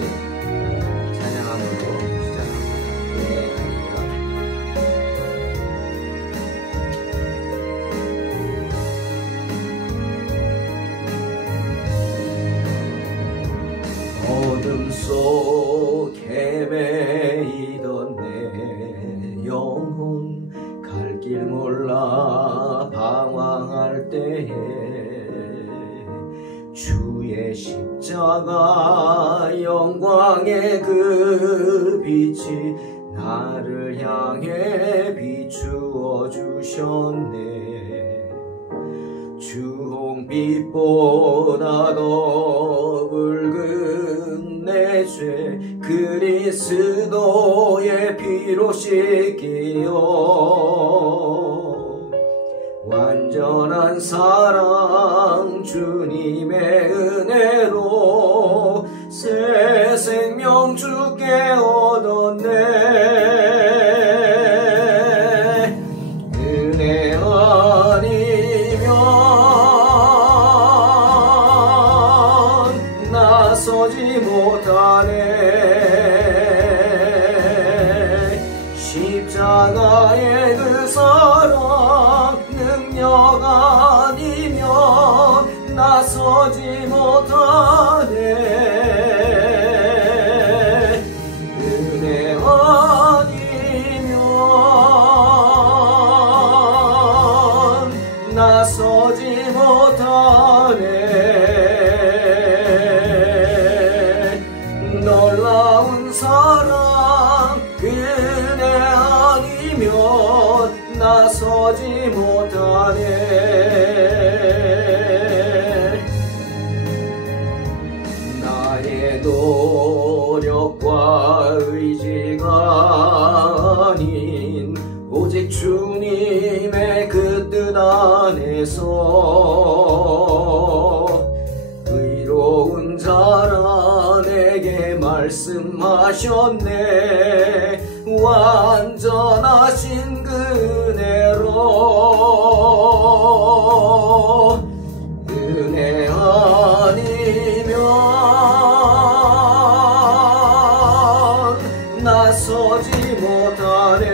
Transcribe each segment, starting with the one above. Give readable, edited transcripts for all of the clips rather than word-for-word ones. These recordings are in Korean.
것까지 찬양함으로 시작합니다. 네, 아니요. 어둠 속 헤매이던 내 영혼 갈 길 몰라 방황할 때에 주의 십자가 영광의 그 빛이 나를 향해 비추어 주셨네. 주홍빛보다 더 붉은 내 죄 그리스도의 피로 씻기어 완전한 사랑 주님의 은혜로 새 생명 주께 얻었네. 은혜 아니면 나서지 못하네. 십자가의 그 사랑 능력 아니면 나서지 못하네. 은혜 아니면 나서지 못하네. 놀라운 사랑 은혜 아니면 나서지 못하네. 나의 노력과 의지가 아닌 오직 주님의 그 뜻 안에서 의로운 자라 내게 말씀하셨네. 완전하신 그 은혜로 은혜 아니면 나서지 못하네.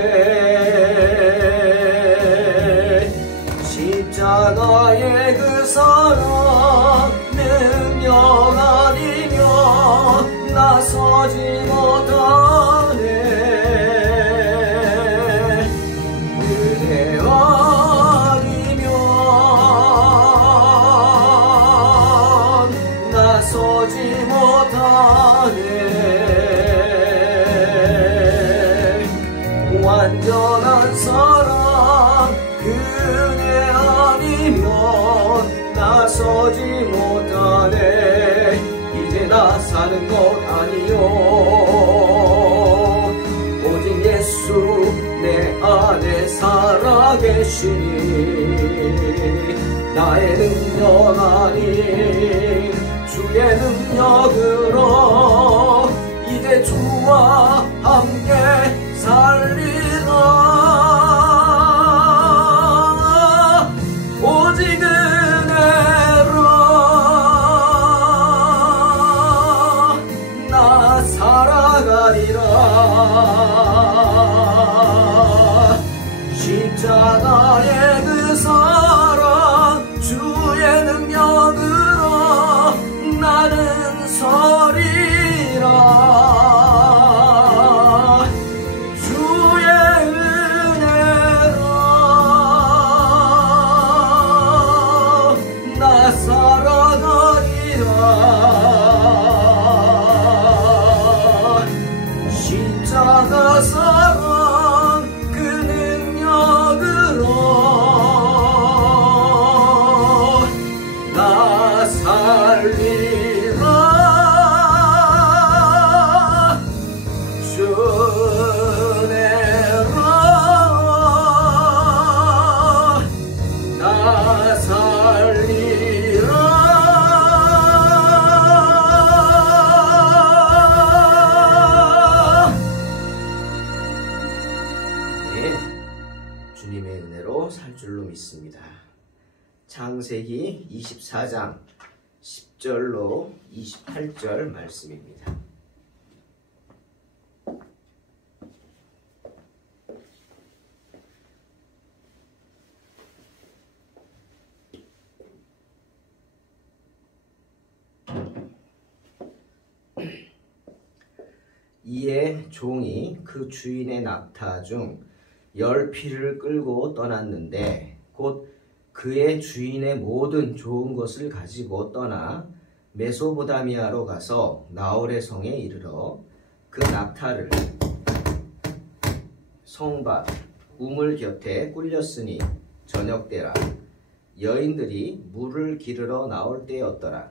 십자가의 그 사랑 능력 아니면 나서지 못하네. 은혜 아니면 나서지 못하네. 완전한 사랑 은혜 아니면 나서지 못하네. 이제 나 사는 것 아니요 오직 예수 내 안에 살아계시니 나의 능력 아닌 주의 능력으로 이제 주와 함께 살리라. 오직 은혜로 나 살아가리라. 십자가의 그 사랑 주의 능력으로 나는 서리라. 십자가 사랑 그 능력으로 나 살리라. 주내라 나 살리라. 주님의 은혜로 살 줄로 믿습니다. 창세기 24장 10절로 28절 말씀입니다. 이에 종이 그 주인의 낙타 중 10피를 끌고 떠났는데 곧 그의 주인의 모든 좋은 것을 가지고 떠나 메소보다미아로 가서 나홀의 성에 이르러 그 낙타를 성 밖 우물 곁에 꿀렸으니 저녁때라 여인들이 물을 기르러 나올 때였더라.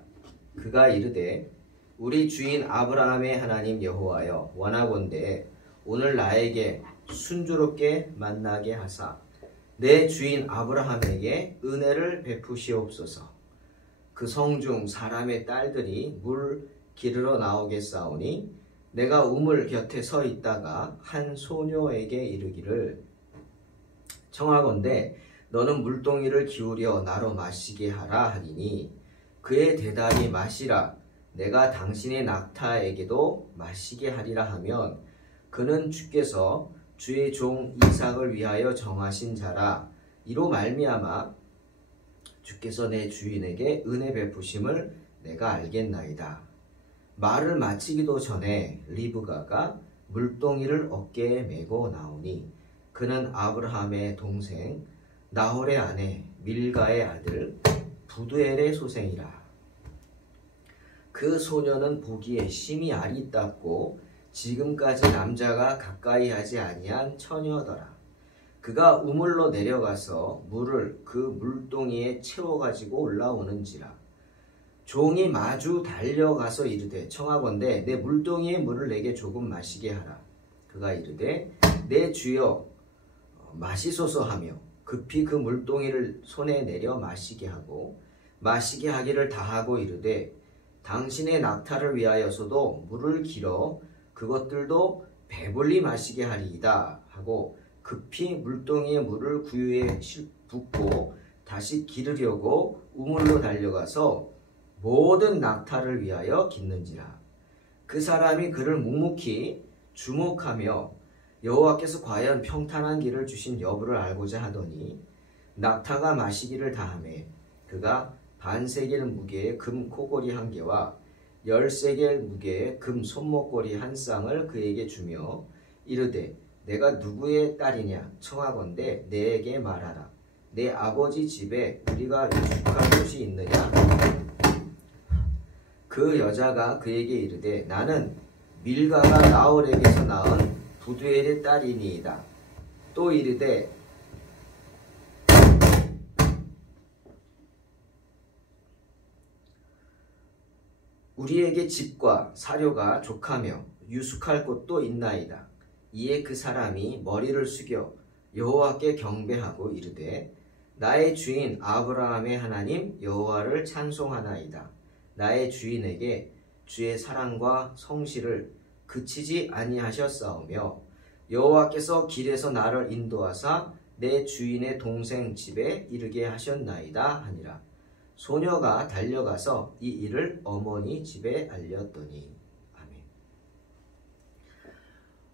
그가 이르되 우리 주인 아브라함의 하나님 여호와여 원하건대 오늘 나에게 순조롭게 만나게 하사 내 주인 아브라함에게 은혜를 베푸시옵소서. 그 성중 사람의 딸들이 물 기르러 나오겠사오니 내가 우물 곁에 서 있다가 한 소녀에게 이르기를 청하건대 너는 물동이를 기울여 나로 마시게 하라 하리니 그의 대답이 마시라 내가 당신의 낙타에게도 마시게 하리라 하면 그는 주께서 주의 종 이삭을 위하여 정하신 자라 이로 말미암아 주께서 내 주인에게 은혜 베푸심을 내가 알겠나이다. 말을 마치기도 전에 리브가가 물동이를 어깨에 메고 나오니 그는 아브라함의 동생 나홀의 아내 밀가의 아들 부두엘의 소생이라. 그 소녀는 보기에 심히 아리따고 지금까지 남자가 가까이 하지 아니한 처녀더라. 그가 우물로 내려가서 물을 그 물동이에 채워가지고 올라오는지라. 종이 마주 달려가서 이르되 청하건대 내 물동이의 물을 내게 조금 마시게 하라. 그가 이르되 내 주여 마시소서 하며 급히 그 물동이를 손에 내려 마시게 하고 마시게 하기를 다하고 이르되 당신의 낙타를 위하여서도 물을 길어 그것들도 배불리 마시게 하리이다 하고 급히 물동이의 물을 구유에 붓고 다시 기르려고 우물로 달려가서 모든 낙타를 위하여 깃는지라. 그 사람이 그를 묵묵히 주목하며 여호와께서 과연 평탄한 길을 주신 여부를 알고자 하더니 낙타가 마시기를 다하매 그가 반세겔 무게의 금 코골이 한 개와 10세겔 무게의 금 손목걸이 한 쌍을 그에게 주며 이르되 내가 누구의 딸이냐 청하건대 내게 말하라. 내 아버지 집에 우리가 유숙할 곳이 있느냐. 그 여자가 그에게 이르되 나는 밀가가 나홀에게서 낳은 부두엘의 딸이니이다. 또 이르되 우리에게 집과 사료가 족하며 유숙할 곳도 있나이다. 이에 그 사람이 머리를 숙여 여호와께 경배하고 이르되 나의 주인 아브라함의 하나님 여호와를 찬송하나이다. 나의 주인에게 주의 사랑과 성실을 그치지 아니하셨사오며 여호와께서 길에서 나를 인도하사 내 주인의 동생 집에 이르게 하셨나이다 하니라. 소녀가 달려가서 이 일을 어머니 집에 알렸더니.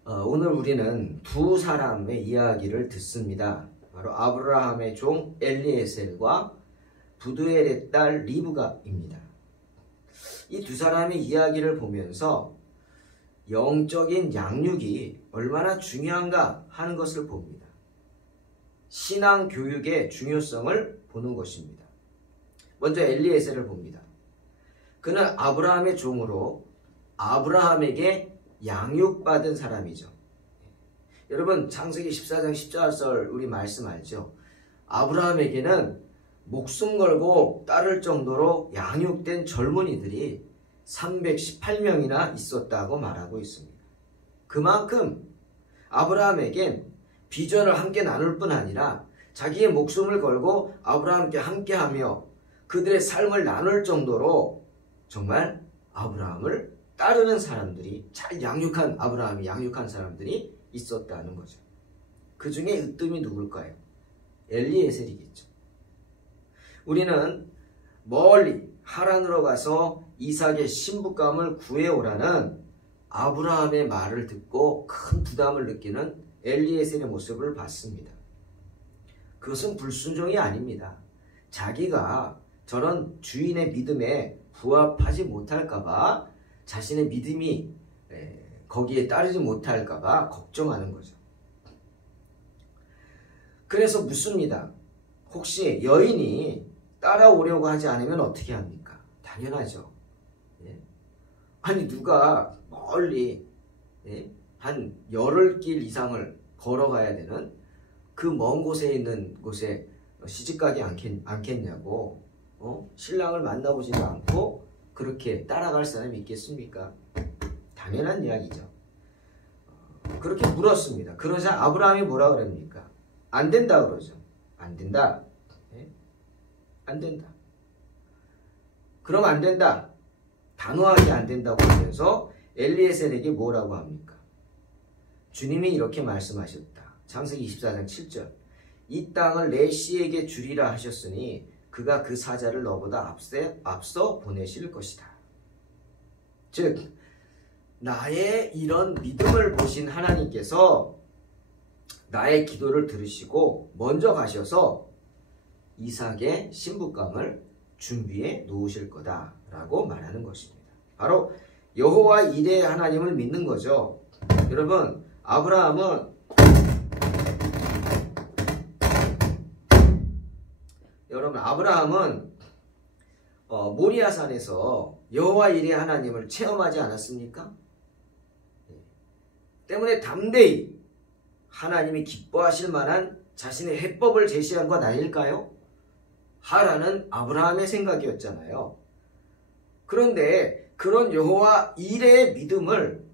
아멘. 오늘 우리는 두 사람의 이야기를 듣습니다. 바로 아브라함의 종 엘리에셀과 부두엘의 딸 리브가입니다. 이 두 사람의 이야기를 보면서 영적인 양육이 얼마나 중요한가 하는 것을 봅니다. 신앙 교육의 중요성을 보는 것입니다. 먼저 엘리에셀을 봅니다. 그는 아브라함의 종으로 아브라함에게 양육받은 사람이죠. 여러분 창세기 14장 14절 우리 말씀 알죠? 아브라함에게는 목숨 걸고 따를 정도로 양육된 젊은이들이 318명이나 있었다고 말하고 있습니다. 그만큼 아브라함에겐 비전을 함께 나눌 뿐 아니라 자기의 목숨을 걸고 아브라함께 함께하며 그들의 삶을 나눌 정도로 정말 아브라함을 따르는 사람들이, 잘 양육한 아브라함이 양육한 사람들이 있었다는 거죠. 그 중에 으뜸이 누굴까요? 엘리에셀이겠죠. 우리는 멀리 하란으로 가서 이삭의 신부감을 구해오라는 아브라함의 말을 듣고 큰 부담을 느끼는 엘리에셀의 모습을 봤습니다. 그것은 불순종이 아닙니다. 자기가 저런 주인의 믿음에 부합하지 못할까봐 자신의 믿음이 거기에 따르지 못할까봐 걱정하는 거죠. 그래서 묻습니다. 혹시 여인이 따라오려고 하지 않으면 어떻게 합니까? 당연하죠. 예? 아니 누가 멀리 한 열흘 길 이상을 걸어가야 되는 그 먼 곳에 있는 곳에 시집가지 않겠냐고. 신랑을 만나보지도 않고 그렇게 따라갈 사람이 있겠습니까? 당연한 이야기죠. 그렇게 물었습니다. 그러자 아브라함이 뭐라 그럽니까? 안 된다 그러죠. 안 된다. 안 된다. 그럼 안 된다. 단호하게 안 된다고 하면서 엘리에셀에게 뭐라고 합니까? 주님이 이렇게 말씀하셨다. 창세기 24장 7절. 이 땅을 내 씨에게 주리라 하셨으니 그가 그 사자를 너보다 앞서 보내실 것이다. 즉 나의 이런 믿음을 보신 하나님께서 나의 기도를 들으시고 먼저 가셔서 이삭의 신부감을 준비해 놓으실 거다라고 말하는 것입니다. 바로 여호와 이레 하나님을 믿는 거죠. 여러분 아브라함은 모리아산에서 여호와 이레 하나님을 체험하지 않았습니까? 때문에 담대히 하나님이 기뻐하실 만한 자신의 해법을 제시한 것 아닐까요? 하라는 아브라함의 생각이었잖아요. 그런데 그런 여호와 이레의 믿음을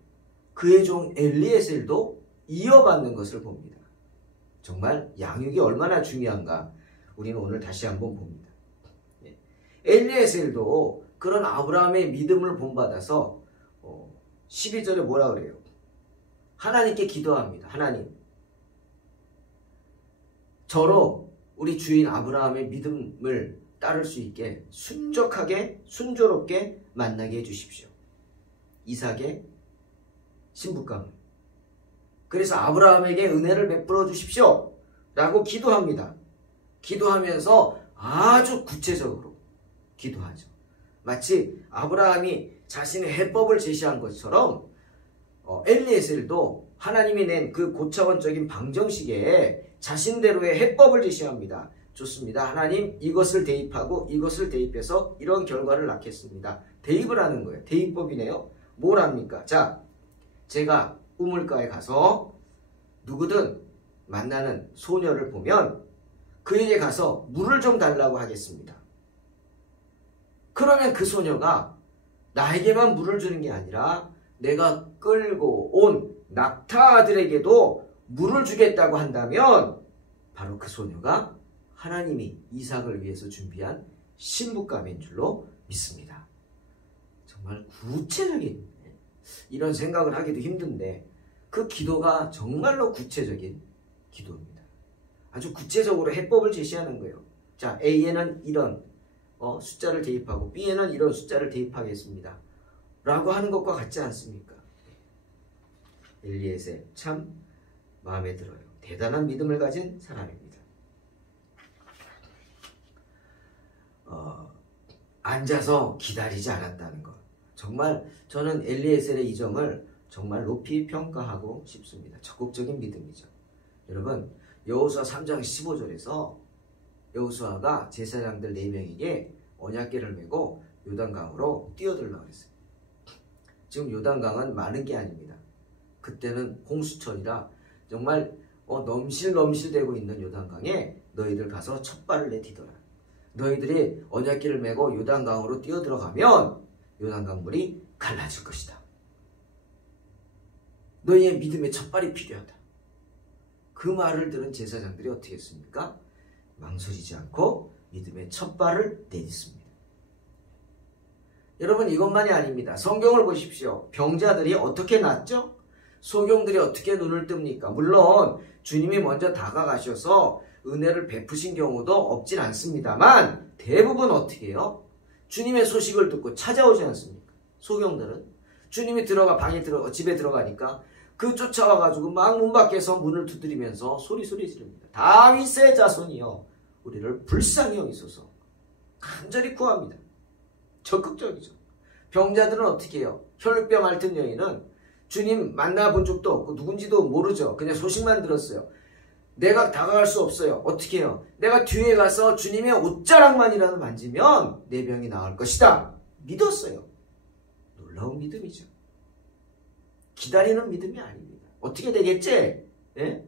그의 종 엘리에셀도 이어받는 것을 봅니다. 정말 양육이 얼마나 중요한가 우리는 오늘 다시 한번 봅니다. 엘리에셀도 그런 아브라함의 믿음을 본받아서 12절에 뭐라 그래요? 하나님께 기도합니다. 하나님, 저로 우리 주인 아브라함의 믿음을 따를 수 있게 순적하게 순조롭게 만나게 해주십시오. 이삭의 신부감을. 그래서 아브라함에게 은혜를 베풀어 주십시오 라고 기도합니다. 기도하면서 아주 구체적으로 기도하죠. 마치 아브라함이 자신의 해법을 제시한 것처럼 엘리에셀도 하나님이 낸 그 고차원적인 방정식에 자신대로의 해법을 제시합니다. 좋습니다. 하나님 이것을 대입하고 이것을 대입해서 이런 결과를 낳겠습니다. 대입을 하는 거예요. 대입법이네요. 뭘 합니까? 자, 제가 우물가에 가서 누구든 만나는 소녀를 보면 그에게 가서 물을 좀 달라고 하겠습니다. 그러면 그 소녀가 나에게만 물을 주는 게 아니라 내가 끌고 온 낙타 아들에게도 물을 주겠다고 한다면 바로 그 소녀가 하나님이 이삭을 위해서 준비한 신부감인 줄로 믿습니다. 정말 구체적인 이런 생각을 하기도 힘든데 그 기도가 정말로 구체적인 기도입니다. 아주 구체적으로 해법을 제시하는 거예요. 자, A에는 이런 숫자를 대입하고 B에는 이런 숫자를 대입하겠습니다. 라고 하는 것과 같지 않습니까? 엘리에셀 참 마음에 들어요. 대단한 믿음을 가진 사람입니다. 앉아서 기다리지 않았다는 것. 정말 저는 엘리에셀의 이 점을 정말 높이 평가하고 싶습니다. 적극적인 믿음이죠. 여러분 여호수아 3장 15절에서 여호수아가 제사장들 4명에게 언약궤를 메고 요단강으로 뛰어들라고 했어요. 지금 요단강은 많은 게 아닙니다. 그때는 홍수철이라 정말 넘실넘실되고 있는 요단강에 너희들 가서 첫 발을 내디뎌라. 너희들이 언약궤를 메고 요단강으로 뛰어들어가면 요단강 물이 갈라질 것이다. 너희의 믿음의 첫 발이 필요하다. 그 말을 들은 제사장들이 어떻게 했습니까? 망설이지 않고 믿음의 첫 발을 내딛습니다. 여러분 이것만이 아닙니다. 성경을 보십시오. 병자들이 어떻게 낫죠? 소경들이 어떻게 눈을 뜹니까? 물론 주님이 먼저 다가가셔서 은혜를 베푸신 경우도 없진 않습니다만 대부분 어떻게 해요? 주님의 소식을 듣고 찾아오지 않습니까? 소경들은 주님이 집에 들어가니까 그 쫓아와가지고 막 문 밖에서 문을 두드리면서 소리 지릅니다. 다윗의 자손이여 우리를 불쌍히 여기소서. 간절히 구합니다. 적극적이죠. 병자들은 어떻게 해요? 혈병 앓던 여인은 주님 만나본 적도 없고 누군지도 모르죠. 그냥 소식만 들었어요. 내가 다가갈 수 없어요. 어떻게 해요? 내가 뒤에 가서 주님의 옷자락만이라도 만지면 내 병이 나을 것이다. 믿었어요. 놀라운 믿음이죠. 기다리는 믿음이 아닙니다. 어떻게 되겠지? 예?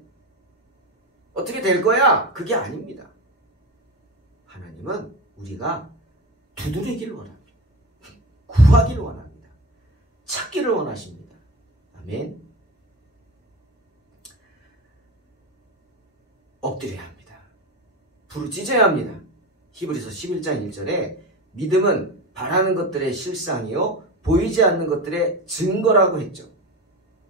어떻게 될 거야? 그게 아닙니다. 하나님은 우리가 두드리기를 원합니다. 구하기를 원합니다. 찾기를 원하십니다. 아멘. 엎드려야 합니다. 부르짖어야 합니다. 히브리서 11장 1절에 믿음은 바라는 것들의 실상이요 보이지 않는 것들의 증거라고 했죠.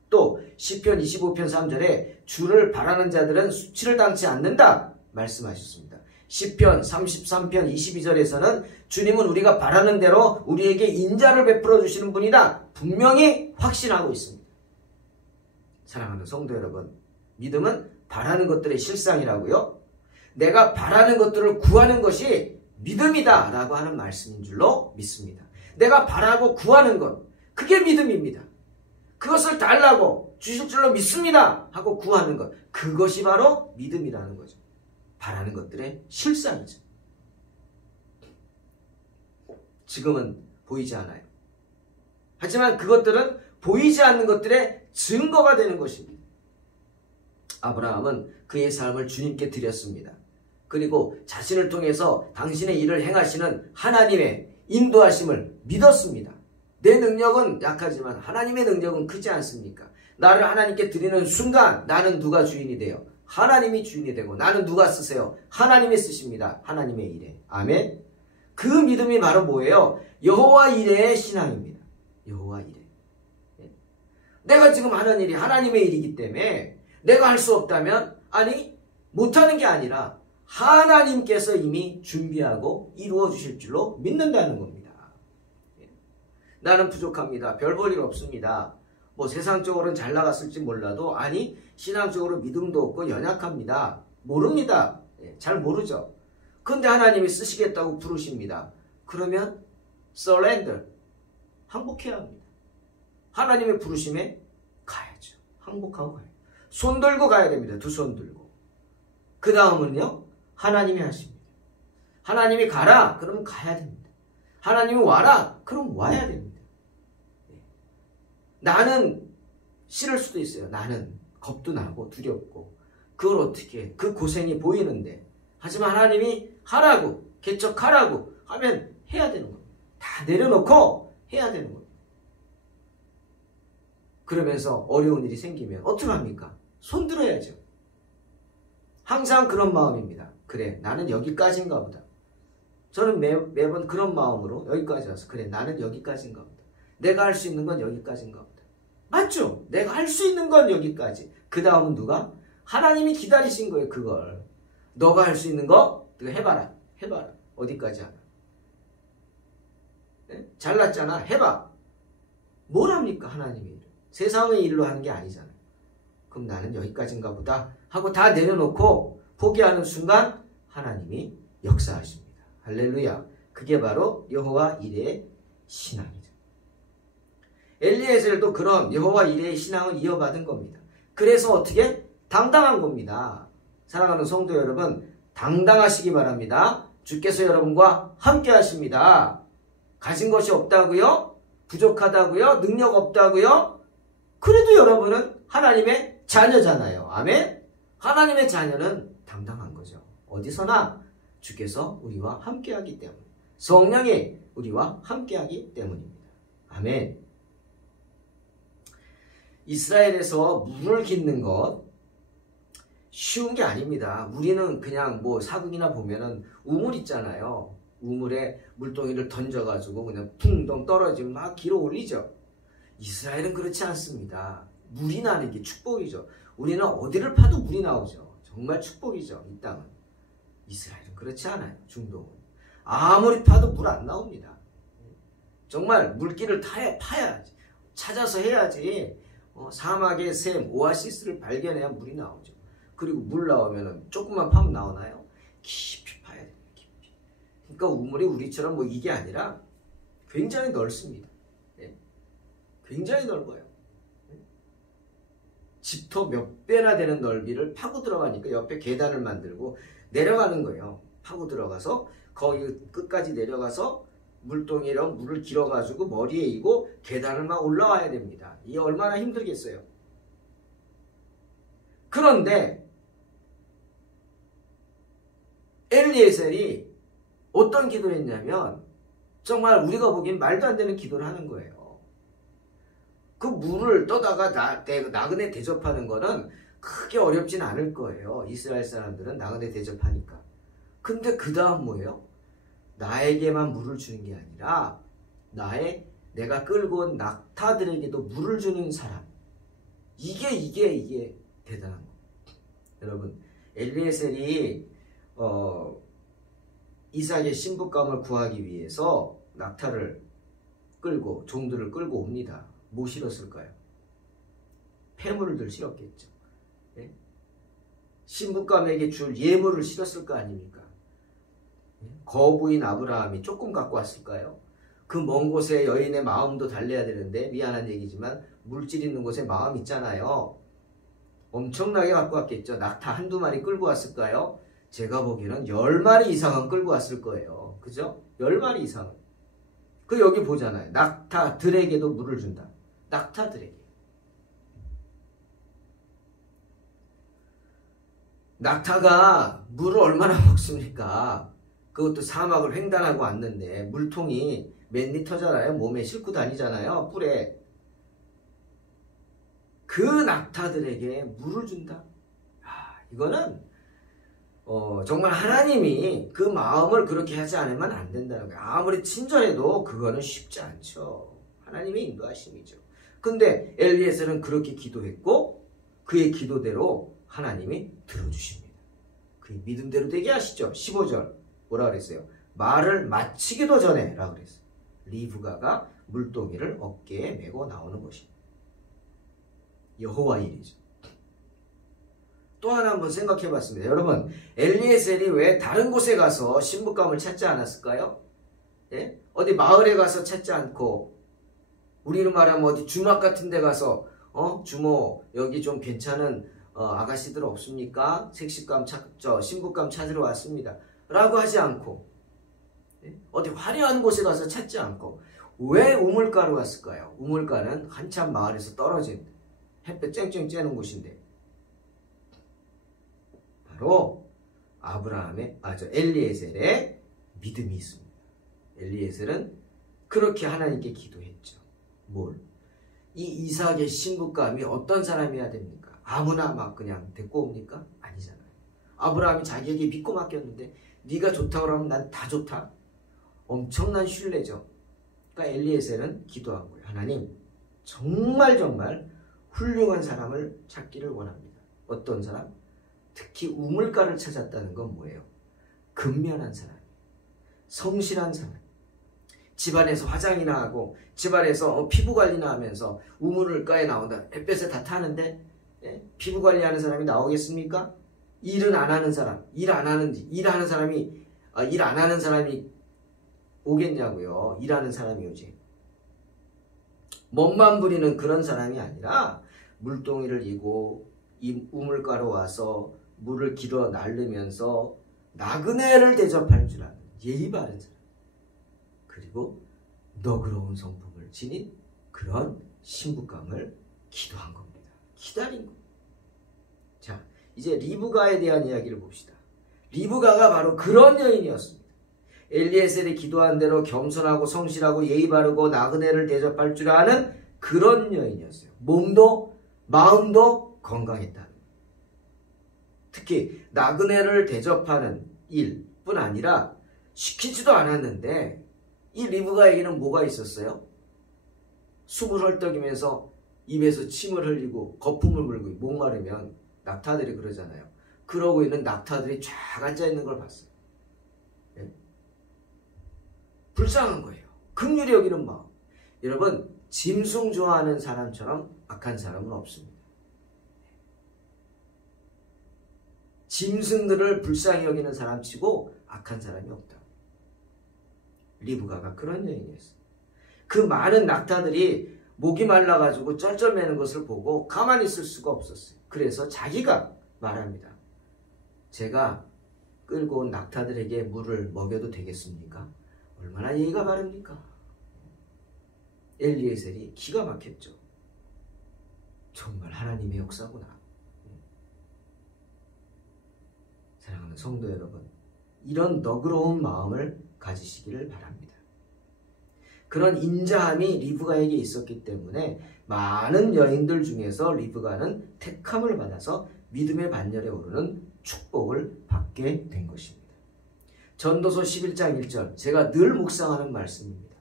또 시편 25편 3절에 주를 바라는 자들은 수치를 당치 않는다 말씀하셨습니다. 시편 33편 22절에서는 주님은 우리가 바라는 대로 우리에게 인자를 베풀어 주시는 분이다 분명히 확신하고 있습니다. 사랑하는 성도 여러분, 믿음은 바라는 것들의 실상이라고요? 내가 바라는 것들을 구하는 것이 믿음이다 라고 하는 말씀인 줄로 믿습니다. 내가 바라고 구하는 것, 그게 믿음입니다. 그것을 달라고 주실 줄로 믿습니다 하고 구하는 것, 그것이 바로 믿음이라는 거죠. 바라는 것들의 실상이죠. 지금은 보이지 않아요. 하지만 그것들은 보이지 않는 것들의 증거가 되는 것입니다. 아브라함은 그의 삶을 주님께 드렸습니다. 그리고 자신을 통해서 당신의 일을 행하시는 하나님의 인도하심을 믿었습니다. 내 능력은 약하지만 하나님의 능력은 크지 않습니까? 나를 하나님께 드리는 순간 나는 누가 주인이 돼요? 하나님이 주인이 되고 나는 누가 쓰세요? 하나님이 쓰십니다. 하나님의 일에. 아멘. 그 믿음이 바로 뭐예요? 여호와 이레의 신앙입니다. 여호와 이레. 내가 지금 하는 일이 하나님의 일이기 때문에 내가 할 수 없다면 아니 못하는 게 아니라 하나님께서 이미 준비하고 이루어 주실 줄로 믿는다는 겁니다. 나는 부족합니다. 별 볼 일 없습니다. 뭐 세상적으로는 잘 나갔을지 몰라도 아니 신앙적으로 믿음도 없고 연약합니다. 모릅니다. 잘 모르죠. 근데 하나님이 쓰시겠다고 부르십니다. 그러면 surrender, 항복해야 합니다. 하나님의 부르심에 가야죠. 항복하고 가야죠. 손 들고 가야 됩니다. 두 손 들고. 그 다음은요, 하나님이 하십니다. 하나님이 가라, 그러면 가야 됩니다. 하나님이 와라, 그럼 와야 됩니다. 나는 싫을 수도 있어요. 나는 겁도 나고 두렵고 그걸 어떻게 해? 그 고생이 보이는데 하지만 하나님이 하라고 개척하라고 하면 해야 되는 겁니다. 다 내려놓고 해야 되는 겁니다. 그러면서 어려운 일이 생기면 어떡합니까? 손 들어야죠. 항상 그런 마음입니다. 그래, 나는 여기까지인가 보다. 저는 매번 그런 마음으로 여기까지 와서 그래, 나는 여기까지인가 보다. 내가 할 수 있는 건 여기까지인가 보다. 맞죠? 내가 할 수 있는 건 여기까지. 그 다음은 누가? 하나님이 기다리신 거예요. 그걸 너가 할 수 있는 거 네가 해봐라. 해봐라. 어디까지 하나? 네? 잘났잖아. 해봐. 뭘 합니까? 하나님이 일을. 세상의 일로 하는 게 아니잖아요. 그럼 나는 여기까지인가 보다 하고 다 내려놓고 포기하는 순간 하나님이 역사하십니다. 할렐루야. 그게 바로 여호와 이레의 신앙이죠. 엘리에셀도 그런 여호와 이레의 신앙을 이어받은 겁니다. 그래서 어떻게? 당당한 겁니다. 사랑하는 성도 여러분, 당당하시기 바랍니다. 주께서 여러분과 함께 하십니다. 가진 것이 없다고요? 부족하다고요? 능력 없다고요? 그래도 여러분은 하나님의 자녀잖아요. 아멘? 하나님의 자녀는 당당한 거죠. 어디서나 주께서 우리와 함께하기 때문에, 성령이 우리와 함께하기 때문입니다. 아멘. 이스라엘에서 물을 깃는 것 쉬운 게 아닙니다. 우리는 그냥 뭐 사극이나 보면은 우물 있잖아요. 우물에 물동이를 던져가지고 그냥 풍덩 떨어지면 막 길어 올리죠. 이스라엘은 그렇지 않습니다. 물이 나는 게 축복이죠. 우리는 어디를 파도 물이 나오죠. 정말 축복이죠. 이 땅은. 이스라엘은 그렇지 않아요. 중동은. 아무리 파도 물 안 나옵니다. 정말 물길을 파야지. 찾아서 해야지. 사막의 샘, 오아시스를 발견해야 물이 나오죠. 그리고 물 나오면 조금만 파면 나오나요? 깊이 파야 돼요. 깊이. 그러니까 우물이 우리처럼 뭐 이게 아니라 굉장히 넓습니다. 네. 굉장히 넓어요. 네. 집터 몇 배나 되는 넓이를 파고 들어가니까 옆에 계단을 만들고 내려가는 거예요. 파고 들어가서 거기 끝까지 내려가서 물동이랑 물을 길어가지고 머리에 이고 계단을 막 올라와야 됩니다. 이게 얼마나 힘들겠어요. 그런데 엘리에셀이 어떤 기도를 했냐면 정말 우리가 보기엔 말도 안 되는 기도를 하는 거예요. 그 물을 떠다가 나그네 대접하는 거는 크게 어렵진 않을 거예요. 이스라엘 사람들은 나그네 대접하니까. 근데 그 다음 뭐예요? 나에게만 물을 주는 게 아니라 내가 끌고 온 낙타들에게도 물을 주는 사람. 이게 대단한 거예요. 여러분, 엘리에셀이 이삭의 신부감을 구하기 위해서 낙타를 끌고 종들을 끌고 옵니다. 뭐 실었을까요? 폐물들 실었겠죠. 예? 신부감에게 줄 예물을 실었을 거 아닙니까? 거부인 아브라함이 조금 갖고 왔을까요? 그 먼 곳에 여인의 마음도 달래야 되는데 미안한 얘기지만 물질 있는 곳에 마음 있잖아요. 엄청나게 갖고 왔겠죠. 낙타 한두 마리 끌고 왔을까요? 제가 보기에는 10마리 이상은 끌고 왔을 거예요. 그죠? 10마리 이상은. 그 여기 보잖아요. 낙타들에게도 물을 준다. 낙타들에게. 낙타가 물을 얼마나 먹습니까? 그것도 사막을 횡단하고 왔는데 물통이 몇 리터잖아요. 몸에 싣고 다니잖아요. 뿔에. 그 낙타들에게 물을 준다. 이거는 정말 하나님이 그 마음을 그렇게 하지 않으면 안 된다는 거예요. 아무리 친절해도 그거는 쉽지 않죠. 하나님의 인도하심이죠. 근데 엘리에셀은 그렇게 기도했고 그의 기도대로 하나님이 들어주십니다. 그의 믿음대로 되게 하시죠. 15절 뭐라 그랬어요? 말을 마치기도 전에 라고 그랬어요. 리브가가 물동이를 어깨에 메고 나오는 것입니다. 여호와 일이죠. 또 하나 한번 생각해 봤습니다. 여러분, 엘리에셀이 왜 다른 곳에 가서 신부감을 찾지 않았을까요? 예? 어디 마을에 가서 찾지 않고 우리로 말하면 어디 주막 같은 데 가서 주모 여기 좀 괜찮은 아가씨들 없습니까? 색식감 신부감 찾으러 왔습니다. 라고 하지 않고 예? 어디 화려한 곳에 가서 찾지 않고 왜 우물가로 갔을까요? 우물가는 한참 마을에서 떨어진 햇볕 쨍쨍 쬐는 곳인데 바로 엘리에셀의 믿음이 있습니다. 엘리에셀은 그렇게 하나님께 기도했죠. 이 이삭의 신부감이 어떤 사람이어야 됩니까? 아무나 막 그냥 데리고 옵니까? 아니잖아요. 아브라함이 자기에게 믿고 맡겼는데 네가 좋다고 하면 난 다 좋다. 엄청난 신뢰죠. 그러니까 엘리에셀은 기도한 거예요. 하나님, 정말 훌륭한 사람을 찾기를 원합니다. 어떤 사람? 특히 우물가를 찾았다는 건 뭐예요? 근면한 사람, 성실한 사람, 집안에서 화장이나 하고 집안에서 피부 관리나 하면서 우물가에 나온다. 햇볕에 다 타는데 피부 관리하는 사람이 나오겠습니까? 일은 안 하는 사람, 일 안 하는 사람이 오겠냐고요. 일하는 사람이 오지. 멋만 부리는 그런 사람이 아니라 물동이를 이고 이 우물가로 와서 물을 길어 날르면서 나그네를 대접할 줄 아는 예의 바른 사람. 그리고 너그러운 성품을 지닌 그런 신부감을 기도한 겁니다. 기다린 겁니다. 자, 이제 리브가에 대한 이야기를 봅시다. 리브가가 바로 그런 여인이었습니다. 엘리에셀이 기도한 대로 겸손하고 성실하고 예의 바르고 나그네를 대접할 줄 아는 그런 여인이었어요. 몸도 마음도 건강했다. 특히 나그네를 대접하는 일뿐 아니라 시키지도 않았는데 이 리브가에게는 뭐가 있었어요? 숨을 헐떡이면서 입에서 침을 흘리고 거품을 물고 목마르면 낙타들이 그러잖아요. 그러고 있는 낙타들이 쫙 앉아있는 걸 봤어요. 예? 불쌍한 거예요. 긍휼히 여기는 마음. 여러분, 짐승 좋아하는 사람처럼 악한 사람은 없습니다. 짐승들을 불쌍히 여기는 사람치고 악한 사람이 없다. 리브가가 그런 여인이었어요. 그 많은 낙타들이 목이 말라가지고 쩔쩔매는 것을 보고 가만히 있을 수가 없었어요. 그래서 자기가 말합니다. 제가 끌고 온 낙타들에게 물을 먹여도 되겠습니까? 얼마나 예의가 바릅니까? 엘리에셀이 기가 막혔죠. 정말 하나님의 역사구나. 사랑하는 성도 여러분, 이런 너그러운 마음을 가지시기를 바랍니다. 그런 인자함이 리브가에게 있었기 때문에 많은 여인들 중에서 리브가는 택함을 받아서 믿음의 반열에 오르는 축복을 받게 된 것입니다. 전도서 11장 1절, 제가 늘 묵상하는 말씀입니다.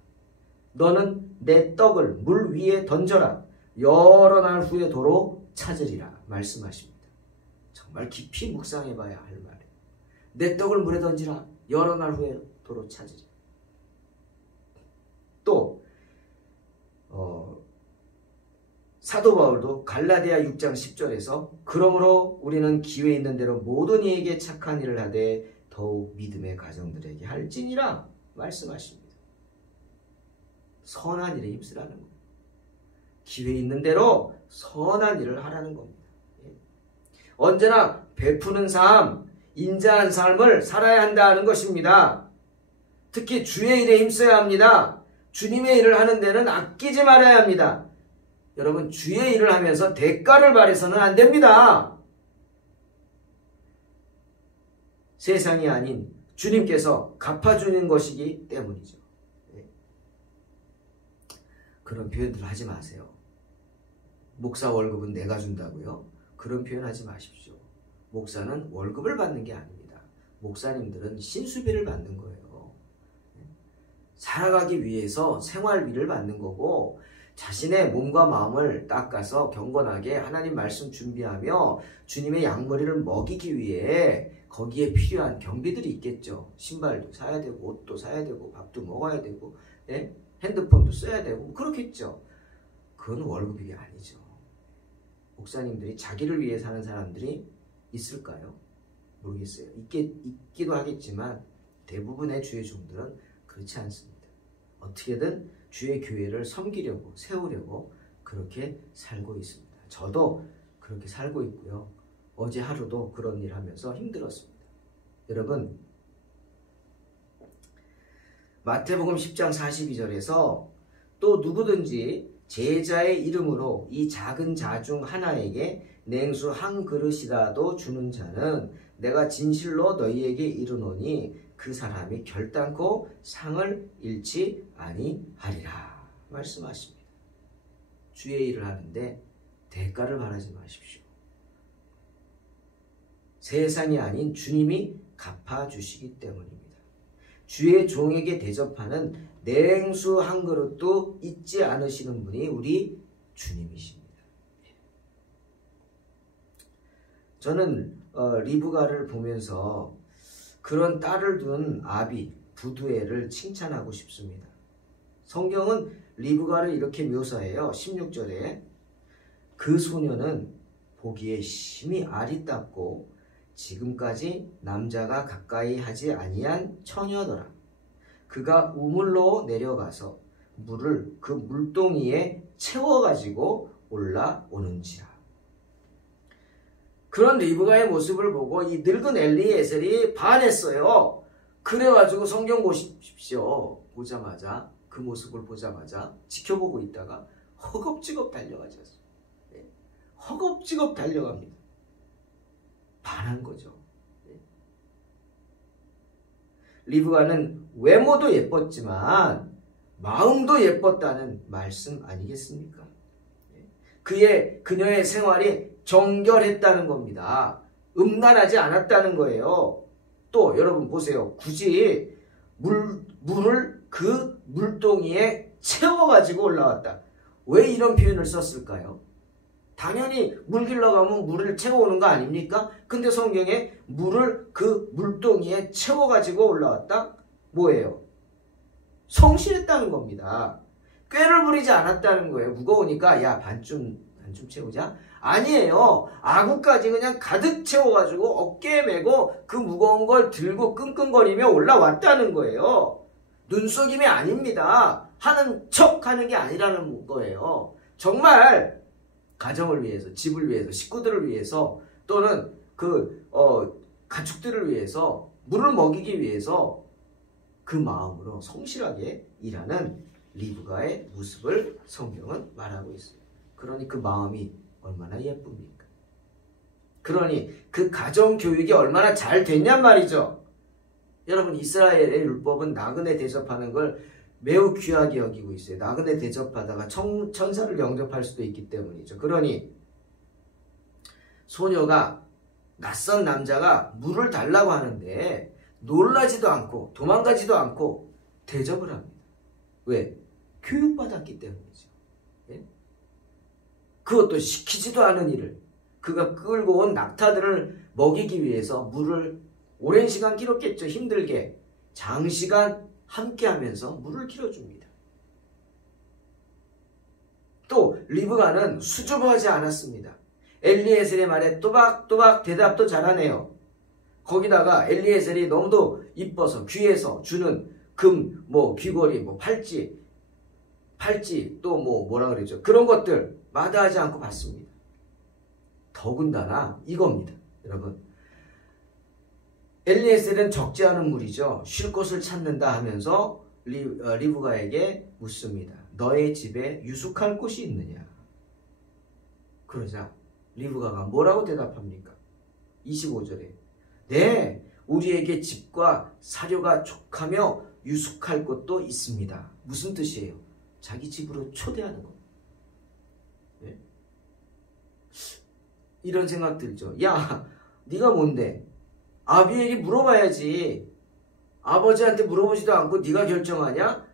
너는 내 떡을 물 위에 던져라. 여러 날 후에 도로 찾으리라 말씀하십니다. 정말 깊이 묵상해봐야 할 말이에요. 내 떡을 물에 던지라. 여러 날 후에 도로 찾으리라. 또 사도 바울도 갈라디아 6장 10절에서 그러므로 우리는 기회 있는 대로 모든 이에게 착한 일을 하되 더욱 믿음의 가정들에게 할지니라 말씀하십니다. 선한 일에 힘쓰라는 겁니다. 기회 있는 대로 선한 일을 하라는 겁니다. 언제나 베푸는 삶, 인자한 삶을 살아야 한다는 것입니다. 특히 주의 일에 힘써야 합니다. 주님의 일을 하는 데는 아끼지 말아야 합니다. 여러분, 주의 일을 하면서 대가를 바라서는 안 됩니다. 세상이 아닌 주님께서 갚아주는 것이기 때문이죠. 그런 표현들 하지 마세요. 목사 월급은 내가 준다고요? 그런 표현 하지 마십시오. 목사는 월급을 받는 게 아닙니다. 목사님들은 신수비를 받는 거예요. 살아가기 위해서 생활비를 받는 거고, 자신의 몸과 마음을 닦아서 경건하게 하나님 말씀 준비하며 주님의 양머리를 먹이기 위해 거기에 필요한 경비들이 있겠죠. 신발도 사야 되고, 옷도 사야 되고, 밥도 먹어야 되고, 핸드폰도 써야 되고, 그렇겠죠. 그건 월급이 아니죠. 목사님들이 자기를 위해 사는 사람들이 있을까요? 모르겠어요. 있기도 하겠지만 대부분의 주의 종들은 그렇지 않습니다. 어떻게든 주의 교회를 섬기려고, 세우려고 그렇게 살고 있습니다. 저도 그렇게 살고 있고요. 어제 하루도 그런 일 하면서 힘들었습니다. 여러분, 마태복음 10장 42절에서 또 누구든지 제자의 이름으로 이 작은 자 중 하나에게 냉수 한 그릇이라도 주는 자는 내가 진실로 너희에게 이르노니 그 사람이 결단코 상을 잃지 아니하리라 말씀하십니다. 주의 일을 하는데 대가를 바라지 마십시오. 세상이 아닌 주님이 갚아주시기 때문입니다. 주의 종에게 대접하는 냉수 한 그릇도 잊지 않으시는 분이 우리 주님이십니다. 저는 리브가를 보면서 그런 딸을 둔 아비, 부두엘을 칭찬하고 싶습니다. 성경은 리브가를 이렇게 묘사해요. 16절에 그 소녀는 보기에 심히 아리답고 지금까지 남자가 가까이 하지 아니한 처녀더라. 그가 우물로 내려가서 물을 그 물동이에 채워가지고 올라오는지라. 그런 리브가의 모습을 보고 이 늙은 엘리에셀이 반했어요. 그래가지고 성경 보십시오. 보자마자 그 모습을 보자마자 지켜보고 있다가 허겁지겁 달려가죠. 허겁지겁 달려갑니다. 반한 거죠. 리브가는 외모도 예뻤지만 마음도 예뻤다는 말씀 아니겠습니까? 그녀의 생활이 정결했다는 겁니다. 음란하지 않았다는 거예요. 또 여러분 보세요. 굳이 물을 그 물동이에 채워가지고 올라왔다. 왜 이런 표현을 썼을까요? 당연히 물 길러 가면 물을 채워오는 거 아닙니까? 근데 성경에 물을 그 물동이에 채워가지고 올라왔다? 뭐예요? 성실했다는 겁니다. 꾀를 부리지 않았다는 거예요. 무거우니까 야 반쯤 채우자? 아니에요. 아구까지 그냥 가득 채워가지고 어깨에 메고 그 무거운 걸 들고 끙끙거리며 올라왔다는 거예요. 눈속임이 아닙니다. 하는 척 하는 게 아니라는 거예요. 정말 가정을 위해서, 집을 위해서, 식구들을 위해서, 또는 가축들을 위해서, 물을 먹이기 위해서 그 마음으로 성실하게 일하는 리브가의 모습을 성경은 말하고 있어요. 그러니 그 마음이 얼마나 예쁩니까? 그러니 그 가정 교육이 얼마나 잘 됐냔 말이죠. 여러분, 이스라엘의 율법은 나그네 대접하는 걸 매우 귀하게 여기고 있어요. 나그네 대접하다가 천사를 영접할 수도 있기 때문이죠. 그러니 소녀가, 낯선 남자가 물을 달라고 하는데 놀라지도 않고 도망가지도 않고 대접을 합니다. 왜? 교육받았기 때문이죠. 예? 그것도 시키지도 않은 일을, 그가 끌고 온 낙타들을 먹이기 위해서 물을 오랜 시간 길었겠죠. 힘들게 장시간 함께 하면서 물을 길어줍니다. 또 리브가는 수줍어하지 않았습니다. 엘리에셀의 말에 또박또박 대답도 잘하네요. 거기다가 엘리에셀이 너무도 이뻐서 귀에서 주는 금, 귀걸이, 팔찌, 또 뭐라 그러죠. 그런 것들 마다하지 않고 받습니다. 더군다나 이겁니다. 여러분, 엘리에셀은 적지 않은 무리죠. 쉴 곳을 찾는다 하면서 리브가에게 묻습니다. 너의 집에 유숙할 곳이 있느냐? 그러자 리브가가 뭐라고 대답합니까? 25절에 네, 우리에게 집과 사료가 족하며 유숙할 곳도 있습니다. 무슨 뜻이에요? 자기 집으로 초대하는 겁니다. 네? 이런 생각 들죠. 야, 네가 뭔데? 아비에게 물어봐야지. 아버지한테 물어보지도 않고 네가 결정하냐?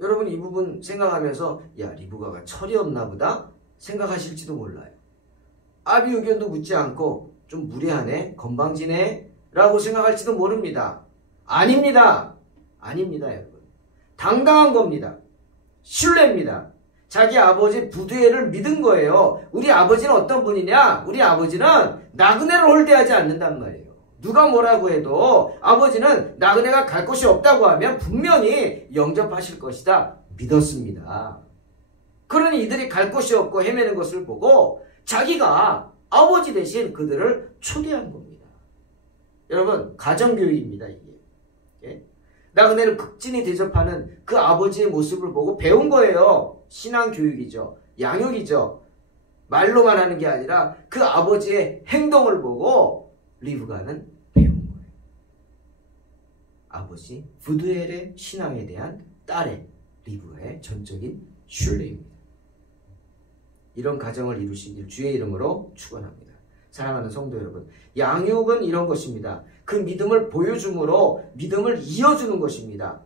여러분, 이 부분 생각하면서 야, 리브가가 철이 없나 보다 생각하실지도 몰라요. 아비 의견도 묻지 않고 좀 무례하네, 건방지네 라고 생각할지도 모릅니다. 아닙니다. 여러분. 당당한 겁니다. 신뢰입니다. 자기 아버지 부두엘을 믿은 거예요. 우리 아버지는 어떤 분이냐? 우리 아버지는 나그네를 홀대하지 않는단 말이에요. 누가 뭐라고 해도 아버지는 나그네가 갈 곳이 없다고 하면 분명히 영접하실 것이다 믿었습니다. 그러니 이들이 갈 곳이 없고 헤매는 것을 보고 자기가 아버지 대신 그들을 초대한 겁니다. 여러분, 가정교육입니다, 이게. 예? 나그네를 극진히 대접하는 그 아버지의 모습을 보고 배운 거예요. 신앙교육이죠. 양육이죠. 말로만 하는 게 아니라 그 아버지의 행동을 보고 리브가는 배운 거예요. 아버지 부두엘의 신앙에 대한 딸의 리브가의 전적인 신뢰입니다. 이런 가정을 이루시길 주의 이름으로 축원합니다. 사랑하는 성도 여러분, 양육은 이런 것입니다. 그 믿음을 보여줌으로 믿음을 이어주는 것입니다.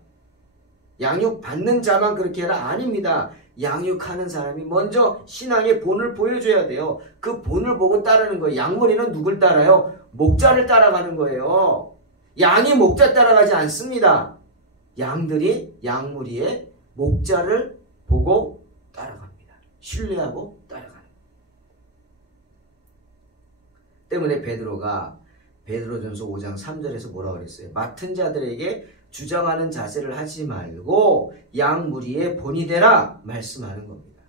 양육받는 자만 그렇게 해라? 아닙니다. 양육하는 사람이 먼저 신앙의 본을 보여줘야 돼요. 그 본을 보고 따르는 거예요. 양무리는 누굴 따라요? 목자를 따라가는 거예요. 양이 목자 따라가지 않습니다. 양들이 양무리의 목자를 보고 따라갑니다. 신뢰하고 따라가는 거예요. 때문에 베드로전서 5장 3절에서 뭐라고 그랬어요? 맡은 자들에게 주장하는 자세를 하지 말고 양무리의 본이 되라 말씀하는 겁니다.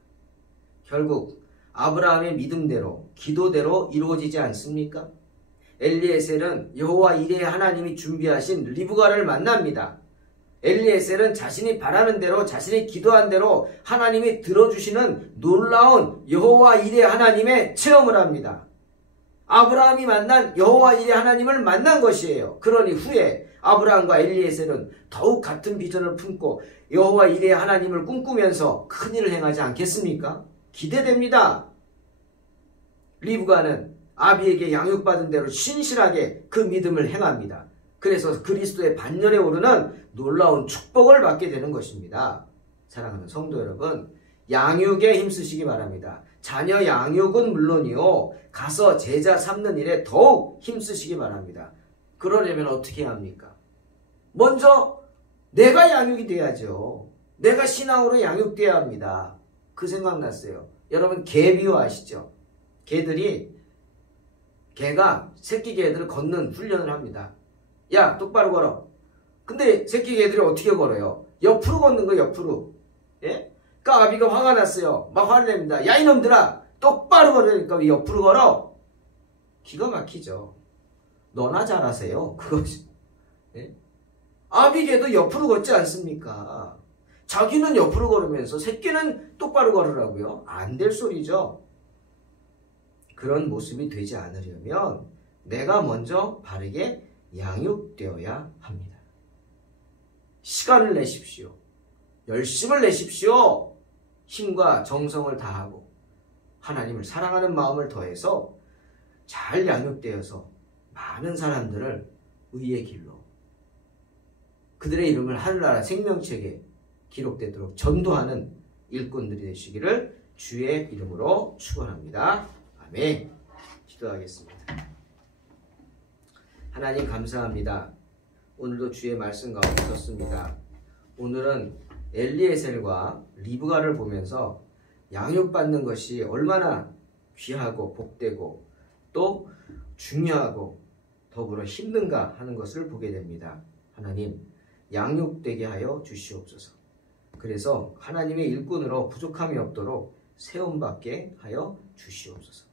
결국 아브라함의 믿음대로 기도대로 이루어지지 않습니까? 엘리에셀은 여호와 이레의 하나님이 준비하신 리브가를 만납니다. 엘리에셀은 자신이 바라는 대로, 자신이 기도한 대로 하나님이 들어주시는 놀라운 여호와 이레 하나님의 체험을 합니다. 아브라함이 만난 여호와 이레 하나님을 만난 것이에요. 그러니 후에 아브라함과 엘리에셀은 더욱 같은 비전을 품고 여호와 이레 하나님을 꿈꾸면서 큰일을 행하지 않겠습니까? 기대됩니다. 리브가는 아비에게 양육받은 대로 신실하게 그 믿음을 행합니다. 그래서 그리스도의 반열에 오르는 놀라운 축복을 받게 되는 것입니다. 사랑하는 성도 여러분, 양육에 힘쓰시기 바랍니다. 자녀 양육은 물론이요, 가서 제자 삼는 일에 더욱 힘쓰시기 바랍니다. 그러려면 어떻게 해야 합니까? 먼저 내가 양육이 돼야죠. 내가 신앙으로 양육돼야 합니다. 그 생각 났어요. 여러분, 개 비유 아시죠? 개가 새끼 개들을 걷는 훈련을 합니다. 야, 똑바로 걸어. 근데 새끼 개들이 어떻게 걸어요? 옆으로 걷는 거, 옆으로. 예? 그러니까 아비가 화가 났어요. 막 화를 냅니다. 야 이놈들아 똑바로 걸으니까 왜 옆으로 걸어? 기가 막히죠. 너나 잘하세요. 그거지. 예? 아비개도 옆으로 걷지 않습니까? 자기는 옆으로 걸으면서 새끼는 똑바로 걸으라고요? 안 될 소리죠. 그런 모습이 되지 않으려면 내가 먼저 바르게 양육되어야 합니다. 시간을 내십시오. 열심을 내십시오. 힘과 정성을 다하고 하나님을 사랑하는 마음을 더해서 잘 양육되어서 많은 사람들을 의의 길로 그들의 이름을 하늘나라 생명책에 기록되도록 전도하는 일꾼들이 되시기를 주의 이름으로 축원합니다. 아멘. 기도하겠습니다. 하나님 감사합니다. 오늘도 주의 말씀 가운데 있었습니다. 오늘은 엘리에셀과 리브가를 보면서 양육받는 것이 얼마나 귀하고 복되고 또 중요하고 더불어 힘든가 하는 것을 보게 됩니다. 하나님 양육되게 하여 주시옵소서. 그래서 하나님의 일꾼으로 부족함이 없도록 세움받게 하여 주시옵소서.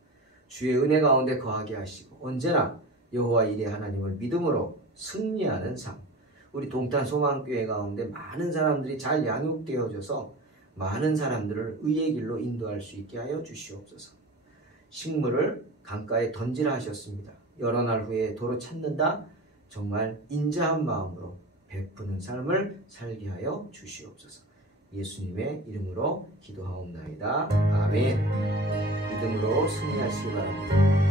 주의 은혜 가운데 거하게 하시고 언제나 여호와 이레 하나님을 믿음으로 승리하는 삶, 우리 동탄 소망교회 가운데 많은 사람들이 잘 양육되어져서 많은 사람들을 의의 길로 인도할 수 있게 하여 주시옵소서. 식물을 강가에 던지라 하셨습니다. 여러 날 후에 도로 찾는다. 정말 인자한 마음으로 베푸는 삶을 살게 하여 주시옵소서. 예수님의 이름으로 기도하옵나이다. 아멘. 믿음으로 승리하시기 바랍니다.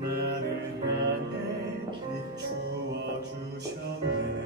나를 향해 비추어 주셨네.